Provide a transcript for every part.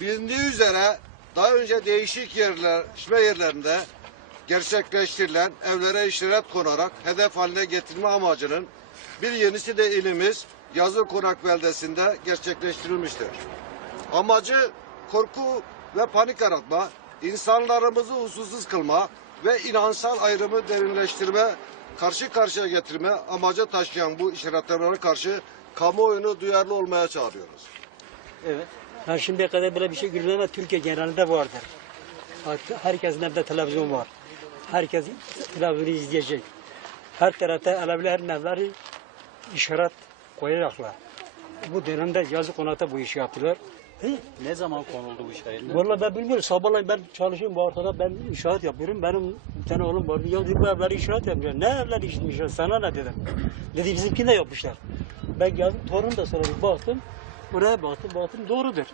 Bilindiği üzere daha önce değişik yerler, işme yerlerinde gerçekleştirilen evlere işaret konarak hedef haline getirme amacının bir yenisi de ilimiz Yazı Konak beldesinde gerçekleştirilmiştir. Amacı korku ve panik yaratma, insanlarımızı huzursuz kılma ve inansal ayrımı derinleştirme, karşı karşıya getirme amacı taşıyan bu işaretlemeye karşı kamuoyunu duyarlı olmaya çağırıyoruz. Evet. Ha şimdiye kadar böyle bir şey görülen ama Türkiye genelinde vardır. Herkesin evde televizyon var. Herkes televizyonu izleyecek. Her tarafta Aleviler, Nevleri işaret koyacaklar. Bu dönemde yazı konakta bu işi yaptılar. Ne zaman konuldu bu şehirler? Vallahi ben bilmiyorum. Sabahleyin ben çalışıyorum bu ortada. Ben inşaat yapıyorum. Benim bir tane oğlum vardı. Ya dedi bu evleri inşaat yapmışlar. Ne evler işitmişler? Sana ne dedim. Dedi bizimkini de yapmışlar. Ben geldim. Torun da sonra bir baktım. Buraya baktım. Baktım doğrudur.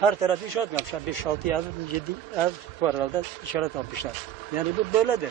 Her tarafı inşaat yapmışlar. 5-6 ev, 7 ev var herhalde inşaat yapmışlar. Yani bu böyledir.